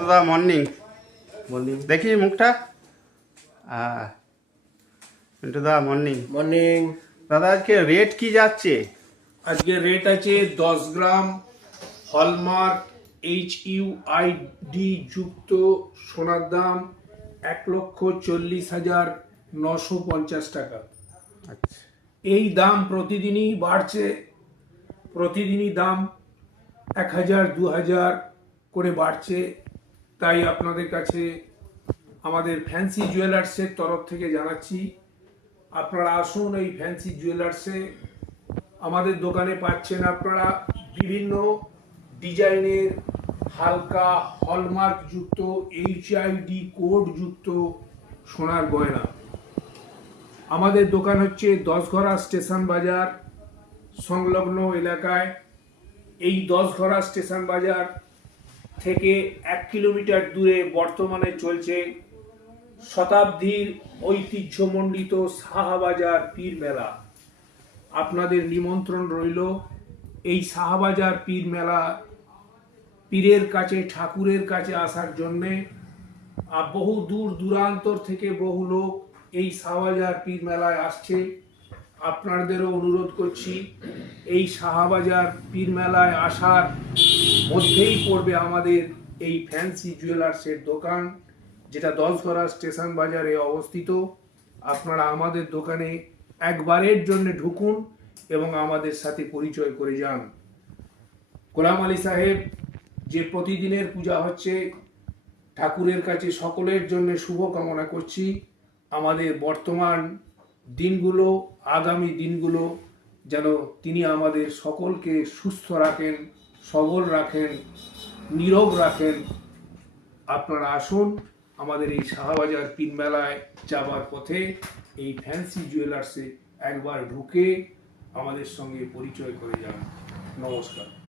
দাদা morning. Morning. দেখি মুখটা। মিন্টু দা মর্নিং। মর্নিং। দাদা আজকে রেট কি যাচ্ছে? আজকে রেট আছে 10 গ্রাম হলমার্ক HUID যুক্ত সোনার দাম 1,40,950 টাকা। আচ্ছা, এই দাম প্রতিদিনই বাড়ছে, প্রতিদিনই দাম 1000-2000 করে বাড়ছে। তাই আপনাদের কাছে আমাদের ফ্যান্সি জুয়েলার্সের তরফ থেকে জানাচ্ছি, আপনারা আসুন এই ফ্যান্সি জুয়েলার্সে। আমাদের দোকানে পাচ্ছেন আপনারা বিভিন্ন ডিজাইনের হালকা হলমার্ক যুক্ত HID কোড যুক্ত সোনার গয়না। আমাদের দোকান হচ্ছে 10ঘরা স্টেশন বাজার সংলগ্ন এলাকায়। এই 10ঘরা স্টেশন বাজার থেকে 1 কিলোমিটার দূরে বর্তমানে চলছে শতাব্দীর ঐতিহ্যমণ্ডিত শাহবাজার পীর মেলা। আপনাদের নিমন্ত্রণ রইল এই শাহবাজার পীর মেলা, পীরের কাছে ঠাকুরের কাছে আসার জন্যে। বহু দূর দূরান্তর থেকে বহু লোক এই শাহবাজার পীর মেলায় আসছে। আপনাদেরও অনুরোধ করছি, এই শাহবাজার পীর মেলায় আসার মধ্যেই পড়বে আমাদের এই ফ্যান্সি জুয়েলার্সের দোকান, যেটা 10ঘরা স্টেশন বাজারে অবস্থিত। আপনারা আমাদের দোকানে একবারের জন্য ঢুকুন এবং আমাদের সাথে পরিচয় করে যান। গোলাম আলী সাহেব যে প্রতিদিনের পূজা হচ্ছে, ঠাকুরের কাছে সকলের জন্য শুভ কামনা করছি। আমাদের বর্তমান দিনগুলো, আগামী দিনগুলো যেন তিনি আমাদের সকলকে সুস্থ রাখেন, সবল রাখেন, নীরব রাখেন। আপনারা আসুন আমাদের এই শাহবাজার পীর মেলায় যাবার পথে এই ফ্যান্সি জুয়েলার্সে একবার ঢুকে আমাদের সঙ্গে পরিচয় করে যান। নমস্কার।